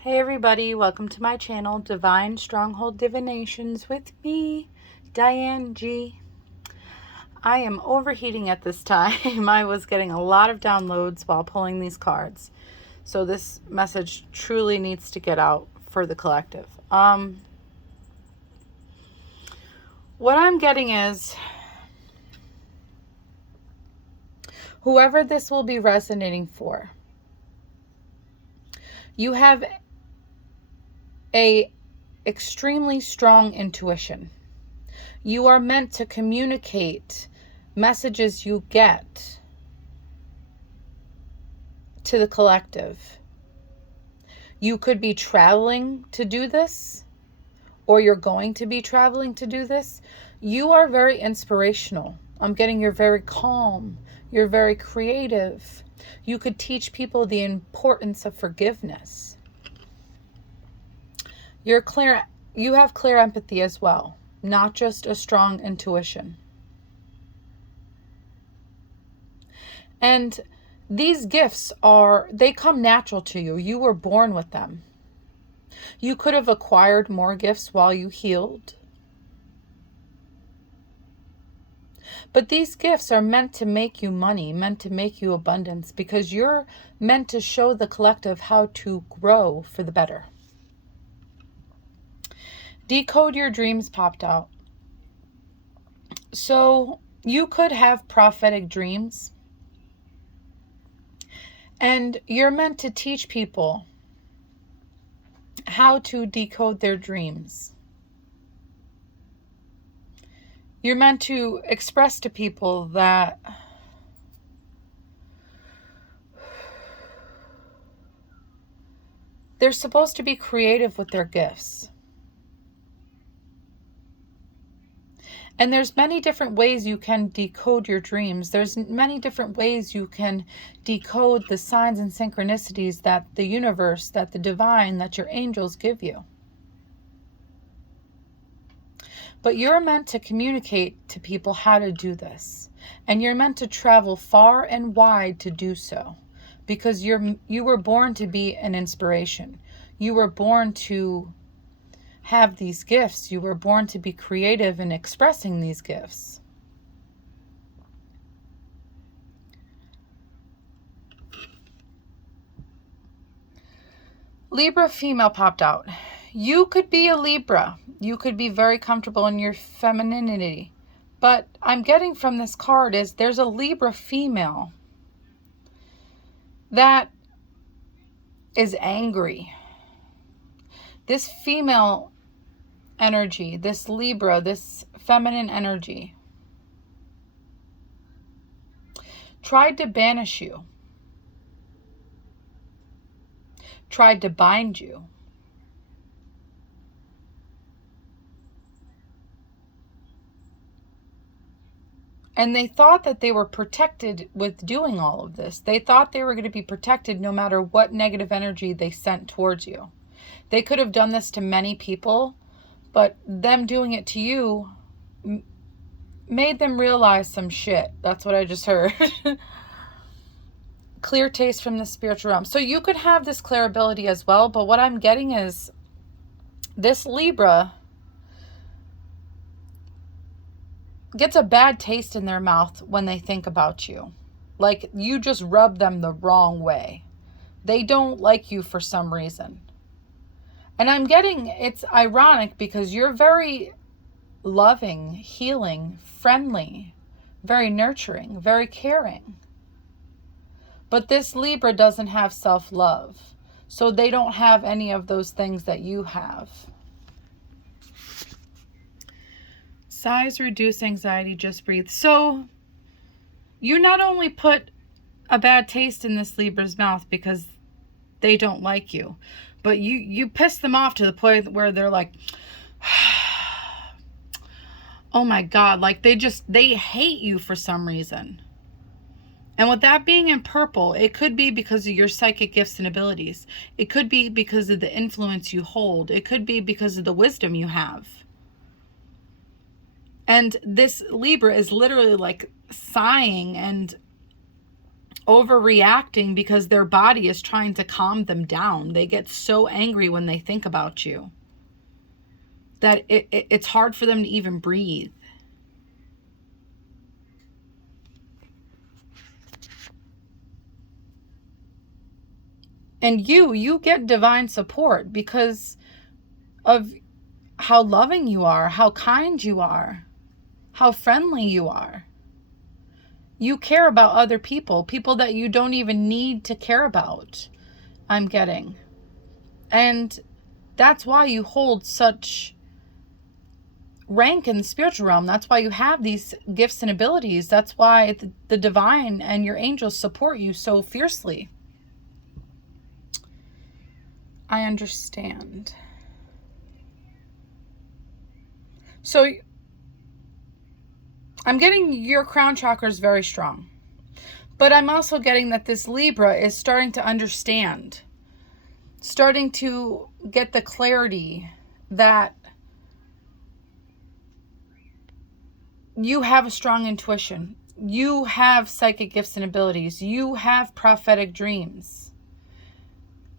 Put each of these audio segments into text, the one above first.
Hey everybody, welcome to my channel, Divine Stronghold Divinations with me, Diane G. I am overheating at this time. I was getting a lot of downloads while pulling these cards. So this message truly needs to get out for the collective. What I'm getting is, whoever this will be resonating for, you have a extremely strong intuition. You are meant to communicate messages you get to the collective. You could be traveling to do this, or you're going to be traveling to do this. You are very inspirational. I'm getting you're very calm. You're very creative. You could teach people the importance of forgiveness. You're clear. You have clear empathy as well, not just a strong intuition. And these gifts they come natural to you. You were born with them. You could have acquired more gifts while you healed. But these gifts are meant to make you money, meant to make you abundance, because you're meant to show the collective how to grow for the better. Decode your dreams popped out. So you could have prophetic dreams. And you're meant to teach people how to decode their dreams. You're meant to express to people that they're supposed to be creative with their gifts. And there's many different ways you can decode your dreams. There's many different ways you can decode the signs and synchronicities that the universe, that the divine, that your angels give you. But you're meant to communicate to people how to do this. And you're meant to travel far and wide to do so. Because you were born to be an inspiration. You were born to have these gifts. You were born to be creative in expressing these gifts. Libra female popped out. You could be a Libra. You could be very comfortable in your femininity. But I'm getting from this card is there's a Libra female that is angry. This female energy, this Libra, this feminine energy, tried to banish you, tried to bind you. And they thought that they were protected with doing all of this. They thought they were going to be protected no matter what negative energy they sent towards you. They could have done this to many people, but them doing it to you made them realize some shit. That's what I just heard. Clear taste from the spiritual realm. So you could have this clear ability as well, but what I'm getting is this Libra gets a bad taste in their mouth when they think about you. Like you just rub them the wrong way. They don't like you for some reason. And I'm getting, it's ironic because you're very loving, healing, friendly, very nurturing, very caring. But this Libra doesn't have self-love. So they don't have any of those things that you have. Sighs reduce anxiety, just breathe. So you not only put a bad taste in this Libra's mouth because they don't like you, but you piss them off to the point where they're like, oh my God, like they hate you for some reason. And with that being in purple, it could be because of your psychic gifts and abilities. It could be because of the influence you hold. It could be because of the wisdom you have. And this Libra is literally like sighing and overreacting because their body is trying to calm them down. They get so angry when they think about you that it's hard for them to even breathe. And you get divine support because of how loving you are, how kind you are, how friendly you are. You care about other people, people that you don't even need to care about, I'm getting. And that's why you hold such rank in the spiritual realm. That's why you have these gifts and abilities. That's why the divine and your angels support you so fiercely. I understand. So I'm getting your crown chakra is very strong. But I'm also getting that this Libra is starting to understand, starting to get the clarity that you have a strong intuition. You have psychic gifts and abilities. You have prophetic dreams.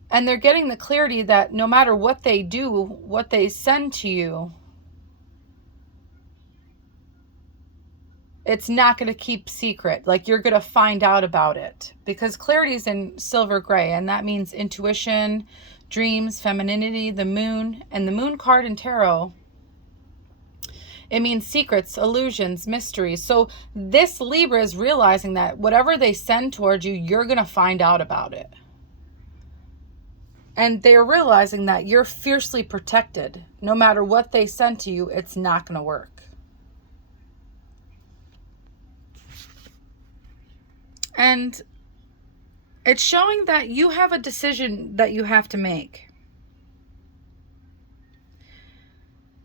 And they're getting the clarity that no matter what they do, what they send to you, it's not going to keep secret. Like, you're going to find out about it. Because clarity is in silver gray, and that means intuition, dreams, femininity, the moon. And the moon card in tarot, it means secrets, illusions, mysteries. So this Libra is realizing that whatever they send towards you, you're going to find out about it. And they're realizing that you're fiercely protected. No matter what they send to you, it's not going to work. And it's showing that you have a decision that you have to make.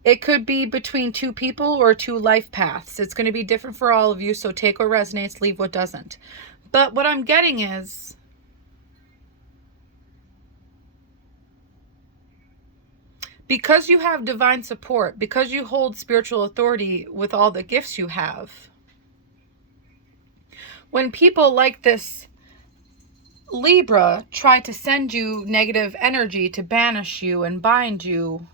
It could be between two people or two life paths. It's going to be different for all of you, so take what resonates, leave what doesn't. But what I'm getting is, because you have divine support, because you hold spiritual authority with all the gifts you have, when people like this Libra try to send you negative energy to banish you and bind you,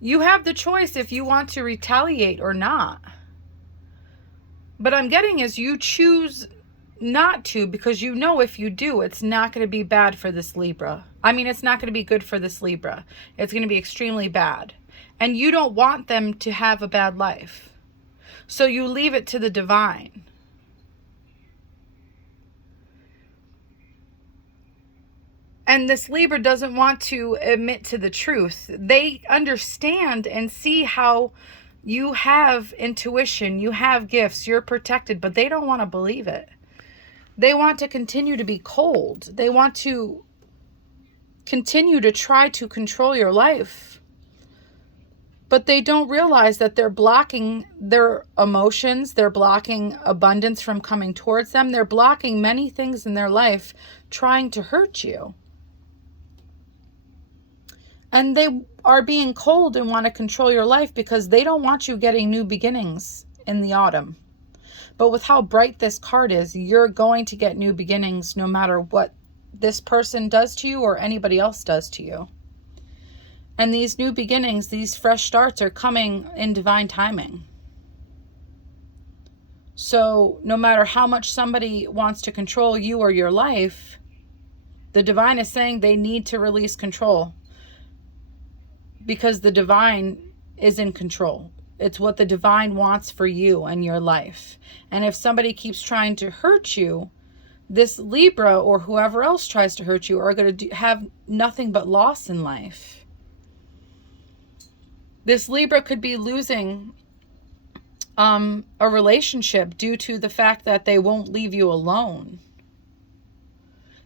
you have the choice if you want to retaliate or not. But I'm getting is you choose not to, because you know if you do, it's not going to be bad for this Libra. I mean, it's not going to be good for this Libra. It's going to be extremely bad. And you don't want them to have a bad life. So you leave it to the divine. And this Libra doesn't want to admit to the truth. They understand and see how you have intuition, you have gifts, you're protected, but they don't want to believe it. They want to continue to be cold. They want to continue to try to control your life. But they don't realize that they're blocking their emotions. They're blocking abundance from coming towards them. They're blocking many things in their life trying to hurt you. And they are being cold and want to control your life because they don't want you getting new beginnings in the autumn. But with how bright this card is, you're going to get new beginnings no matter what this person does to you or anybody else does to you. And these new beginnings, these fresh starts are coming in divine timing. So no matter how much somebody wants to control you or your life, the divine is saying they need to release control. Because the divine is in control. It's what the divine wants for you and your life. And if somebody keeps trying to hurt you, this Libra or whoever else tries to hurt you are going to have nothing but loss in life. This Libra could be losing a relationship due to the fact that they won't leave you alone.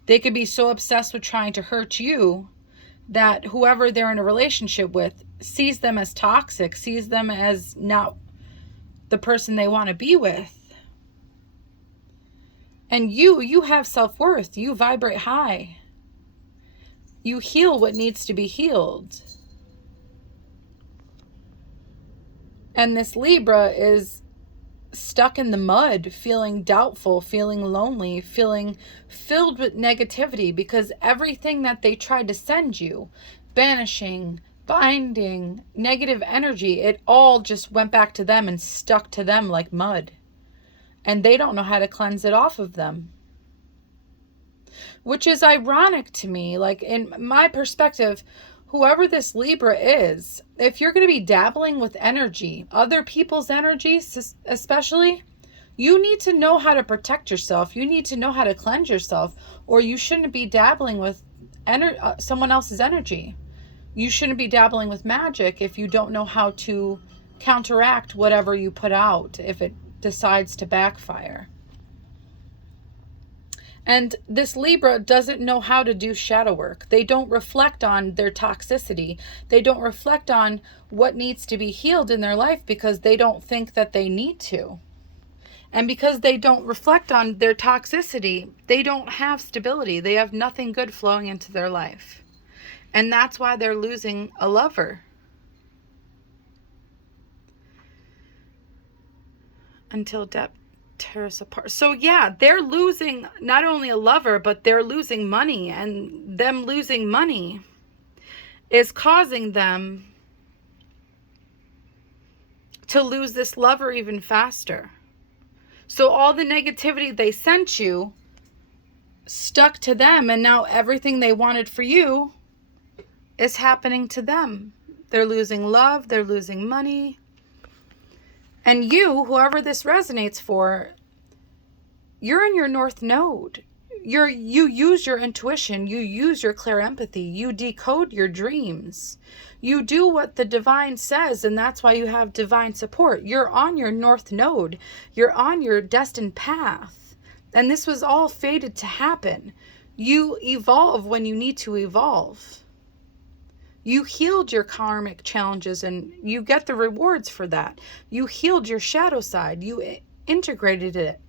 They could be so obsessed with trying to hurt you that whoever they're in a relationship with sees them as toxic, sees them as not the person they want to be with. And you have self-worth. You vibrate high. You heal what needs to be healed. And this Libra is stuck in the mud, feeling doubtful, feeling lonely, feeling filled with negativity, because everything that they tried to send you, banishing, binding, negative energy, it all just went back to them and stuck to them like mud. And they don't know how to cleanse it off of them. Which is ironic to me. Like, in my perspective, whoever this Libra is, if you're going to be dabbling with energy, other people's energies especially, you need to know how to protect yourself. You need to know how to cleanse yourself, or you shouldn't be dabbling with someone else's energy. You shouldn't be dabbling with magic if you don't know how to counteract whatever you put out if it decides to backfire. And this Libra doesn't know how to do shadow work. They don't reflect on their toxicity. They don't reflect on what needs to be healed in their life because they don't think that they need to. And because they don't reflect on their toxicity, they don't have stability. They have nothing good flowing into their life. And that's why they're losing a lover. Until depth tear us apart. So yeah, they're losing not only a lover, but they're losing money, and them losing money is causing them to lose this lover even faster. So all the negativity they sent you stuck to them, and now everything they wanted for you is happening to them. They're losing love, they're losing money. And you, whoever this resonates for, you're in your North Node. You use your intuition. You use your clear empathy. You decode your dreams. You do what the divine says, and that's why you have divine support. You're on your North Node. You're on your destined path. And this was all fated to happen. You evolve when you need to evolve. You healed your karmic challenges and you get the rewards for that. You healed your shadow side. You integrated it.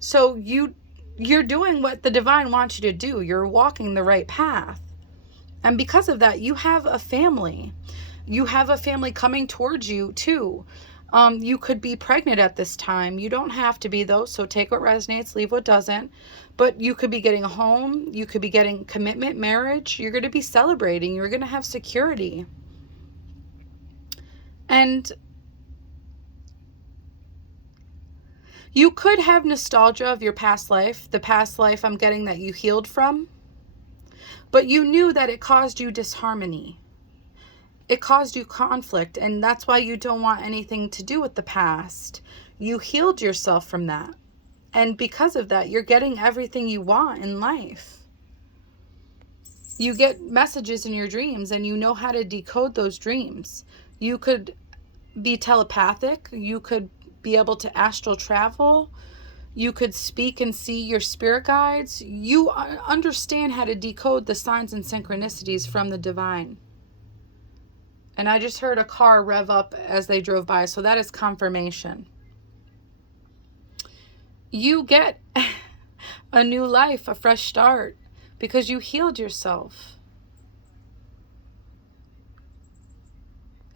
So you're doing what the divine wants you to do. You're walking the right path. And because of that, you have a family. You have a family coming towards you too. You could be pregnant at this time. You don't have to be though. So take what resonates, leave what doesn't. But you could be getting a home. You could be getting commitment, marriage. You're going to be celebrating. You're going to have security. And you could have nostalgia of your past life. The past life I'm getting that you healed from. But you knew that it caused you disharmony. It caused you conflict. And that's why you don't want anything to do with the past. You healed yourself from that. And because of that, you're getting everything you want in life. You get messages in your dreams and you know how to decode those dreams. You could be telepathic. You could be able to astral travel. You could speak and see your spirit guides. You understand how to decode the signs and synchronicities from the divine. And I just heard a car rev up as they drove by. So that is confirmation. You get a new life, a fresh start, because you healed yourself.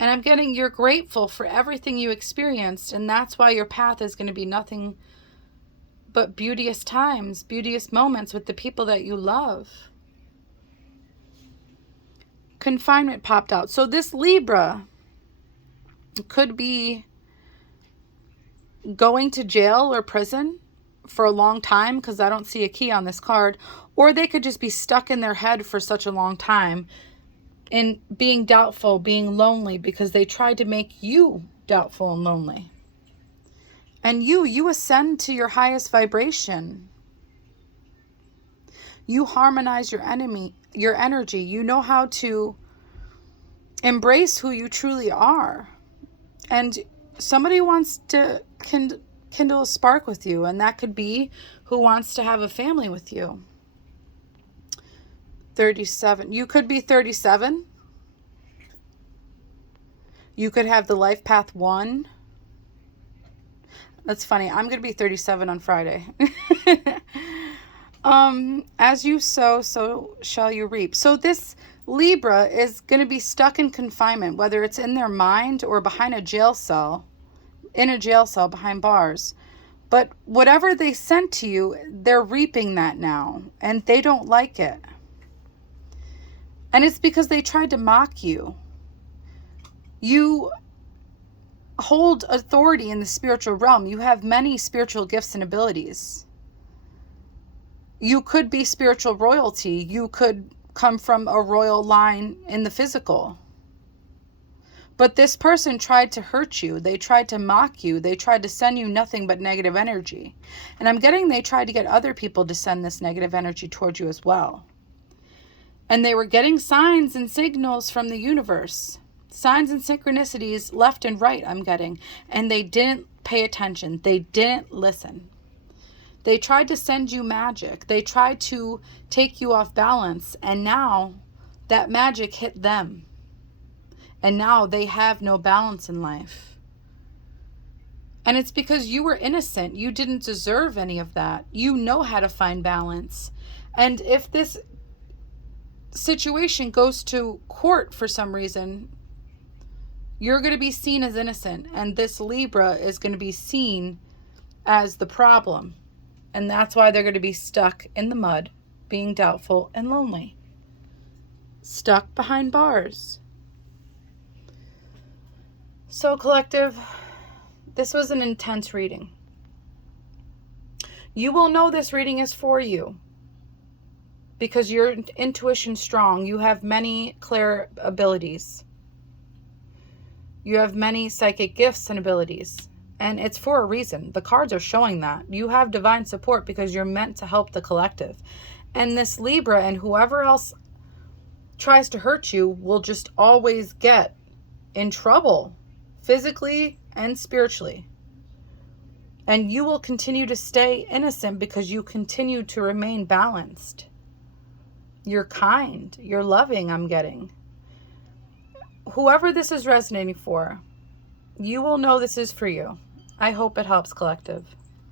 And I'm getting you're grateful for everything you experienced, and that's why your path is going to be nothing but beauteous times, beauteous moments with the people that you love. Confinement popped out. So this Libra could be going to jail or prison for a long time, because I don't see a key on this card, or they could just be stuck in their head for such a long time in being doubtful, being lonely, because they tried to make you doubtful and lonely. And you ascend to your highest vibration. You harmonize your energy. You know how to embrace who you truly are. And somebody wants to kindle a spark with you, and that could be who wants to have a family with you. 37. You could be 37. You could have the life path 1. That's funny. I'm going to be 37 on Friday. As you sow, so shall you reap. So this Libra is going to be stuck in confinement, whether it's in their mind or behind a jail cell. in a jail cell behind bars. But whatever they sent to you, they're reaping that now, and they don't like it. And it's because they tried to mock you. You hold authority in the spiritual realm. You have many spiritual gifts and abilities. You could be spiritual royalty. You could come from a royal line in the physical. But this person tried to hurt you. They tried to mock you. They tried to send you nothing but negative energy. And I'm getting they tried to get other people to send this negative energy towards you as well. And they were getting signs and signals from the universe. Signs and synchronicities left and right I'm getting. And they didn't pay attention. They didn't listen. They tried to send you magic. They tried to take you off balance. And now that magic hit them. And now they have no balance in life. And it's because you were innocent. You didn't deserve any of that. You know how to find balance. And if this situation goes to court for some reason, you're going to be seen as innocent. And this Libra is going to be seen as the problem. And that's why they're going to be stuck in the mud, being doubtful and lonely. Stuck behind bars. So, collective, this was an intense reading. You will know this reading is for you because your intuition's strong. You have many clear abilities. You have many psychic gifts and abilities. And it's for a reason. The cards are showing that. You have divine support because you're meant to help the collective. And this Libra and whoever else tries to hurt you will just always get in trouble. Physically and spiritually. And you will continue to stay innocent because you continue to remain balanced. You're kind. You're loving, I'm getting. Whoever this is resonating for, you will know this is for you. I hope it helps, collective.